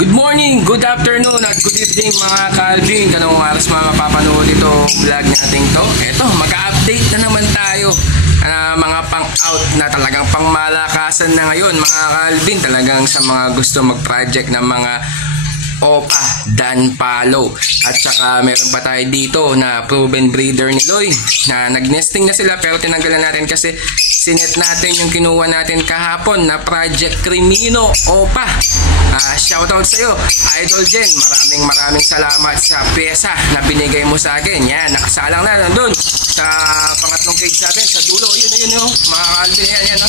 Good morning, good afternoon at good evening mga ka-Alvin. Kanong oras mga mapapanood ito vlog natin to. Ito, mag-update na naman tayo. Mga pang-out na talagang pangmalakasan na ngayon mga ka-Alvin. Talagang sa mga gusto mag-project ng mga OPA, Dan Palo. At saka meron pa tayo dito na proven breeder ni Loy na nag-nesting na sila pero tinanggalan natin kasi sinet natin yung kinuha natin kahapon na Project Crimino OPA. Shoutout sa iyo, Idol Jen. Maraming salamat sa pyesa na binigay mo sa akin. Yan, nakasalang na nandun sa pangatlong cage natin sa dulo. Yun yun, mga ka-Alvin. Yan.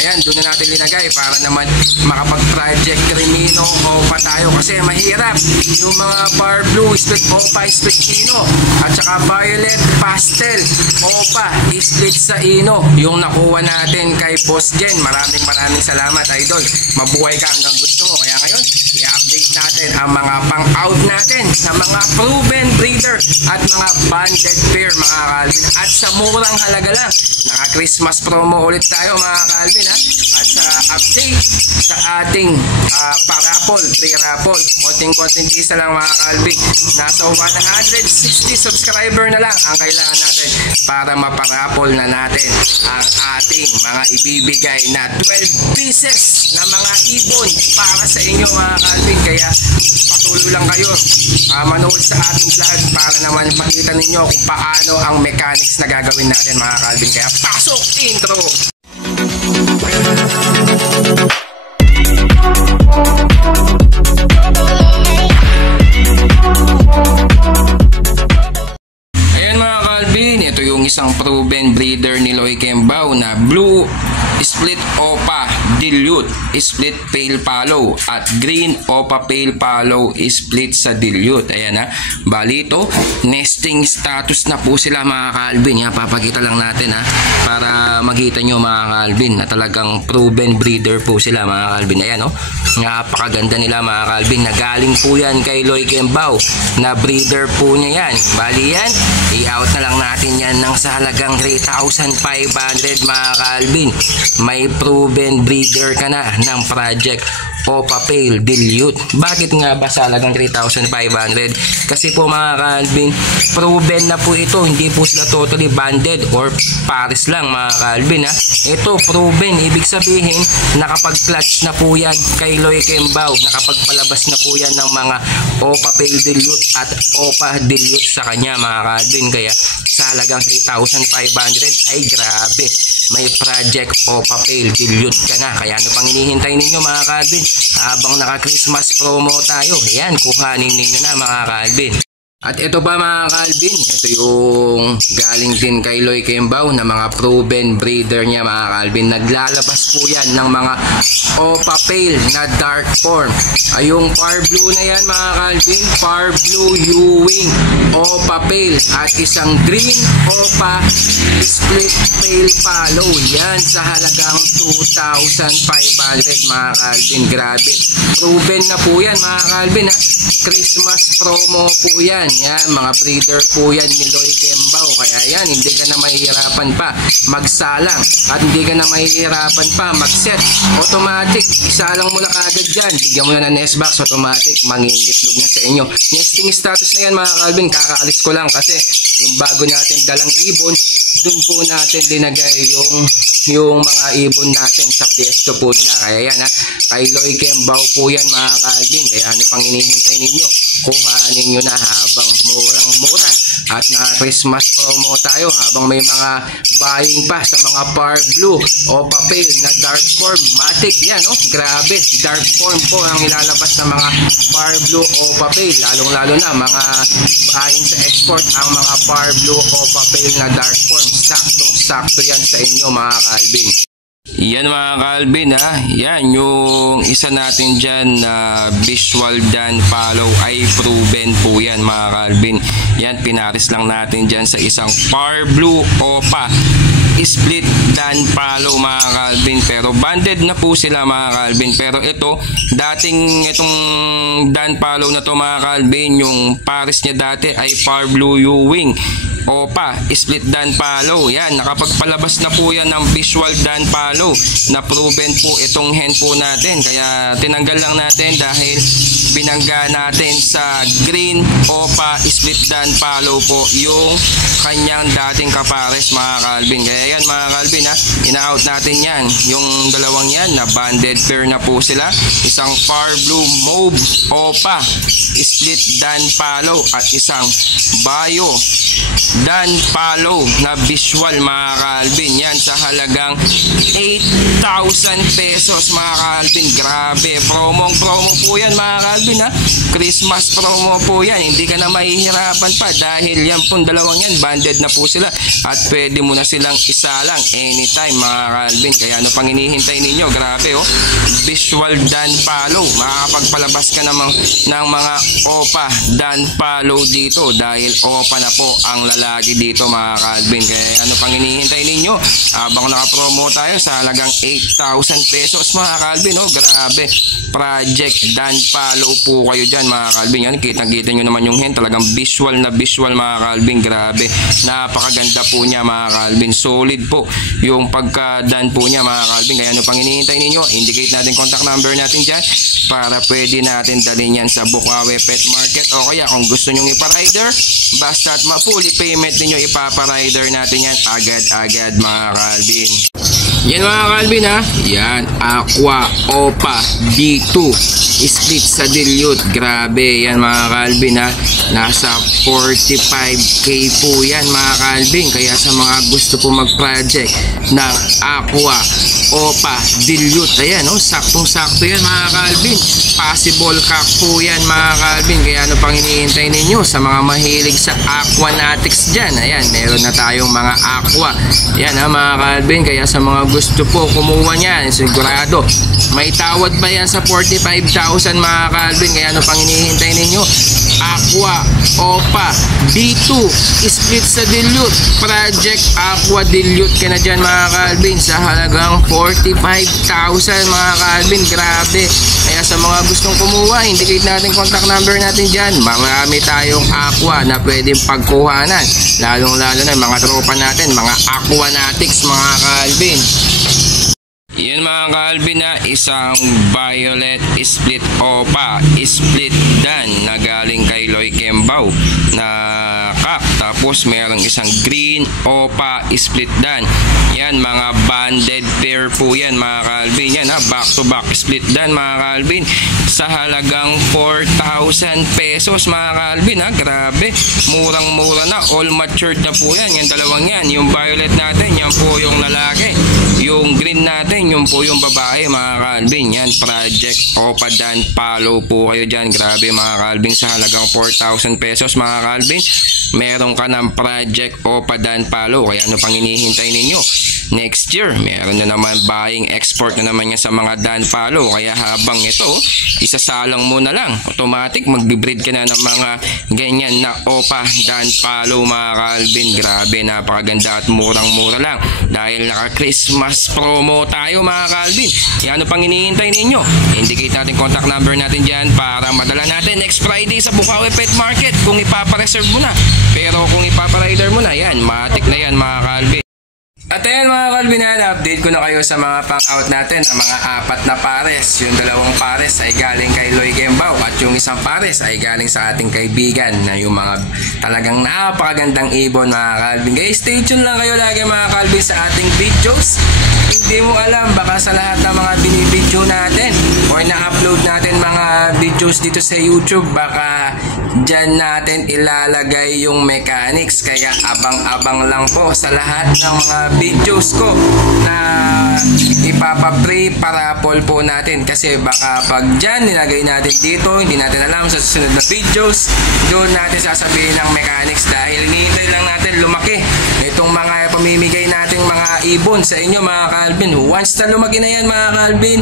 Ayan, doon na natin linagay para naman makapag-Project Crimino OPA tayo kasi mahirap yung mga Par Blue Split OPA Split Ino at saka Violet Pastel OPA Split sa Ino yung nakuha natin kay Boss Jen. Maraming salamat, Idol. Mabuhay ka hanggang gusto mo. Kaya ngayon, i-update natin ang mga pang-out natin sa mga proven breeder at mga banded pair mga ka-Alvin. At sa murang halaga lang, naka-Christmas promo ulit tayo mga ka-Alvin ha. At sa update sa ating parapol, pre-rapol, konting isa lang mga ka-Alvin. Nasa 160 subscriber na lang ang kailangan natin para maparapol na natin ang ating mga ibibigay na 12 pieces na mga ibon para sa inyo mga ka-Alvin. Kaya patuloy lang kayo manood sa ating vlog para naman makita ninyo kung paano ang mechanics na gagawin natin mga ka-Alvin. Kaya pasok intro! Ayan mga ka-Alvin, ito yung isang proven breeder ni Loy Kembao na Blue Split OPA Dilute Split Pale Palo at Green OPA Pale Palo Split sa Dilute. Ayan ha. Bali ito, nesting status na po sila mga ka-Alvin. Papakita lang natin ha para makita nyo mga ka-Alvin na talagang proven breeder po sila mga ka-Alvin. Ayan o. Napakaganda nila mga ka-Alvin. Nagaling po yan kay Loy Kembao na breeder po niya yan. Bali yan, i-out na lang natin yan ng sa halagang 3,500 mga ka-Alvin. May proven breeder ka na ng Project OPA Pale Dilute. Bakit nga ba sa halagang 3,500? Kasi po mga ka-Alvin, proven na po ito. Hindi po sila totally banded or pares lang mga ka-Alvin ha. Ito proven, ibig sabihin nakapag-clutch na po yan kay Loy Kembao. Nakapagpalabas na po yan ng mga OPA Pale Dilute at OPA Dilute sa kanya mga ka-Alvin. Kaya sa halagang 3,500 ay grabe, may Project OPA Pale Dilute ka na. Kaya ano pang hinihintay ninyo mga ka-Alvin? Habang naka-Christmas promo tayo, ayan, kuhanin ninyo na mga ka-Alvin. At ito pa mga ka-Alvin, ito yung galing din kay Loy Kembao na mga proven breeder niya mga ka-Alvin. Naglalabas po yan ng mga OPA Pale na dark form. Ay yung Par Blue na yan mga ka-Alvin, Par Blue U-Wing OPA Pale at isang Green OPA Split Pale Palo. Yan sa halagang 2,500 mga ka-Alvin. Grabe, proven na po yan mga ka-Alvin ha. Christmas promo po yan. Yan, mga breeder po yan ni Loy Kembao. Kaya yan, hindi ka na mahihirapan pa magsalang at hindi ka na mahihirapan pa mag-set. Automatic, isalang mo na kagad dyan. Bigyan mo na ng nest box, automatic, mangingitlog na sa inyo. Nesting status na yan mga ka-Alvin. Kakaalis ko lang kasi yung bago natin dalang ibon, dun po natin linagay yung mga ibon natin sa piesto po nila. Kaya yan ha, kay Loy Kembao po yan mga ka-Alvin. Kaya ano pang hinihintay ninyo? Kuhanin nyo na habang murang-mura at na-Christmas promo tayo habang may mga buying pa sa mga Par Blue OPA Pale na dark form. Matic yan grabe, dark form po ang ilalabas ng mga Par Blue OPA Pale, lalong-lalo na mga buying sa export ang mga Par Blue OPA Pale na dark form. Saktong-sakto yan sa inyo mga ka-Alvin. Yan mga ka-Alvin ha. Yan yung isa natin dyan na visual Dan Palo ay proven po yan mga ka-Alvin. Yan, pinaris lang natin dyan sa isang Par Blue OPA Split Dan Palo mga ka-Alvin. Pero banded na po sila mga ka-Alvin. Pero ito, itong Dan Palo na to mga ka-Alvin, yung pares niya dati ay Par Blue U-Wing OPA split Dan Palo. Yan, nakapagpalabas na po yan ng visual Dan Palo na proven po itong hen po natin. Kaya tinanggal lang natin dahil binangga natin sa green OPA split Dan Palo po yung kanyang dating kapares mga ka-Alvin. Kaya yan mga ka-Alvin ha, ina-out natin yan. Yung dalawang yan na banded pair na po sila. Isang Far Blue Mauve OPA split Dan Palo at isang Bayo Dan Palo na visual mga ka-Alvin. Yan sa halagang 8,000 pesos mga ka-Alvin. Grabe, promo po yan mga ka-Alvin ha. Christmas promo po yan. Hindi ka na mahihirapan pa dahil yan pong dalawang yan banded na po sila at pwede mo na silang isalang anytime mga ka-Alvin. Kaya ano pang hinihintay ninyo? Grabe oh, visual Dan Palo. Makakapagpalabas ka naman ng mga OPA Dan Palo dito dahil OPA na po ang lalaki dito mga ka-Alvin. Kaya ano pang hinihintay ninyo? Habang nakapromo tayo sa halagang 8,000 pesos mga ka-Alvin. Oh, grabe, Project Dan Palo po kayo dyan mga ka-Alvin. Yan, kitang-kita nyo naman yung hen. Talagang visual na visual mga ka-Alvin. Grabe, napakaganda po niya mga ka-Alvin. Solid po yung pagka-dan po niya mga ka-Alvin. Kaya ano pang hinihintay ninyo? Indicate natin contact number natin dyan para pwede natin dalhin yan sa Bukawi Pet Market. O kaya kung gusto nyong iparider, basta at ma-fully payment ninyo, ipaparider natin yan agad-agad mga ka-Alvin. Yan mga ka-Alvin ha. Yan, Aqua OPA D2 split sa dilute. Grabe yan mga ka-Alvin ha. Nasa 45k po yan mga ka-Alvin. Kaya sa mga gusto po mag-project ng Aqua OPA dilute, ayan oh, saktong-sakto yan mga ka-Alvin. Possible cock po yan mga ka-Alvin. Kaya ano pang hinihintay ninyo sa mga mahilig sa Aquanatics dyan? Ayan, meron na tayong mga Aqua. Yan ha mga ka-Alvin. Kaya sa mga gusto po kumuha niyan, sigurado may tawad pa yan sa 45,000 mga ka-Alvin. Kaya ano pang hinihintay ninyo? Aqua OPA D2 split sa dilute. Project Aqua dilute ka na dyan mga ka-Alvin sa halagang 45,000 mga ka-Alvin. Grabe. Kaya sa mga gustong kumuha, indicate natin contact number natin dyan. Marami tayong Aqua na pwedeng pagkuhanan, lalong lalo na mga tropa natin, mga Aquanatics mga ka-Alvin. Yun mga ka-Alvin na isang violet split OPA split Dan na galing kay Loy Kembao na kak. Tapos mayroong isang green OPA split Dan. Yan mga banded pair po yan mga ka-Alvin. Yan ha, back to back split Dan mga ka-Alvin sa halagang 4,000 pesos mga ka-Alvin ha. Grabe, murang mura na, all matured na po yan. Yan dalawang yan, yung violet natin yan po yung lalaki, yung green natin yung po yung babae mga ka-Alvin. Yan, Project OPA Dan Palo po kayo dyan. Grabe mga ka-Alvin, sa halagang 4,000 pesos mga ka-Alvin, meron ka ng Project OPA Dan Palo. Kaya ano pang hinihintay ninyo? Next year, meron na naman buying export na naman yan sa mga Dan Palo. Kaya habang ito, isasalang mo na lang, automatic magbibreed ka na ng mga ganyan na OPA Dan Palo mga ka-Alvin. Grabe, napakaganda at murang-mura lang dahil naka-Christmas promo tayo mga ka-Alvin. Kaya ano pang hinihintay ninyo? Indicate natin contact number natin dyan para madala natin next Friday sa Bukawi Pet Market kung ipapareserve mo na. Pero kung ipaparider mo na, yan, matik na yan mga ka-Alvin. At ayan mga ka-Alvin, update ko na kayo sa mga pang-out natin, ang mga 4 na pares. Yung 2 pares ay galing kay Loy Kembao at yung isang pares ay galing sa ating kaibigan na yung mga talagang napakagandang ibon mga ka-Alvin. Kaya stay tuned lang kayo lagi mga ka-Alvin sa ating videos. Hindi mo alam, baka sa lahat ng mga binibidyo natin or na-upload natin mga videos dito sa YouTube, baka dyan natin ilalagay yung mechanics. Kaya abang-abang lang po sa lahat ng mga videos ko na ipapapre parapol po natin. Kasi baka pag dyan nilagay natin dito, hindi natin alam sa susunod na videos, doon natin sasabihin ng mechanics dahil hinihintay lang natin lumaki itong mga pamimigay nating mga ibon sa inyo mga ka-Alvin. Once na lumaki na yan mga ka-Alvin,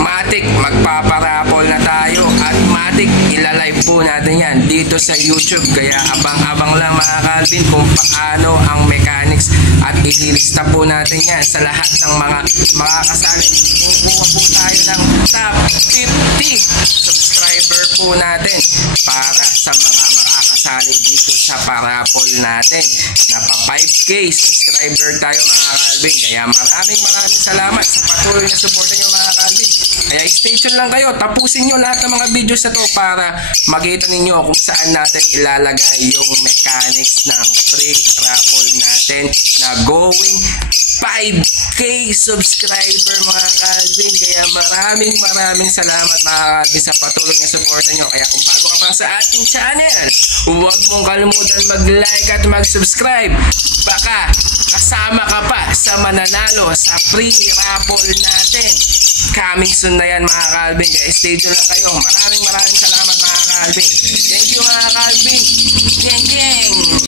matik magpaparapol na tayo at matik ilalive po natin yan dito sa YouTube. Kaya abang-abang lang mga ka-Alvin kung paano ang mechanics at ililista po natin yan sa lahat ng mga kasali. Kung po tayo ng top 50 subscriber po natin para sa mga makakasali dito sa parapol natin. Napa 5K subscriber tayo mga Calvin. Kaya maraming salamat sa patuloy na suporta nyo mga Calvin. Kaya stay tuned lang kayo. Tapusin nyo lahat ng mga videos na to para makita ninyo kung saan natin ilalagay yung mechanics ng free raffle natin na going 5K subscriber mga Calvin. Kaya maraming salamat mga Calvin sa patuloy na suporta nyo. Kaya kung bago ka pa sa ating channel, huwag mong kalimutan mag-like at mag-subscribe. Baka kasama ka pa sa mananalo sa free raffle natin. Coming soon na yan mga Calvin. Kaya stay tuned lang kayo. Maraming salamat mga Calvin. Thank you mga Calvin. Geng geng.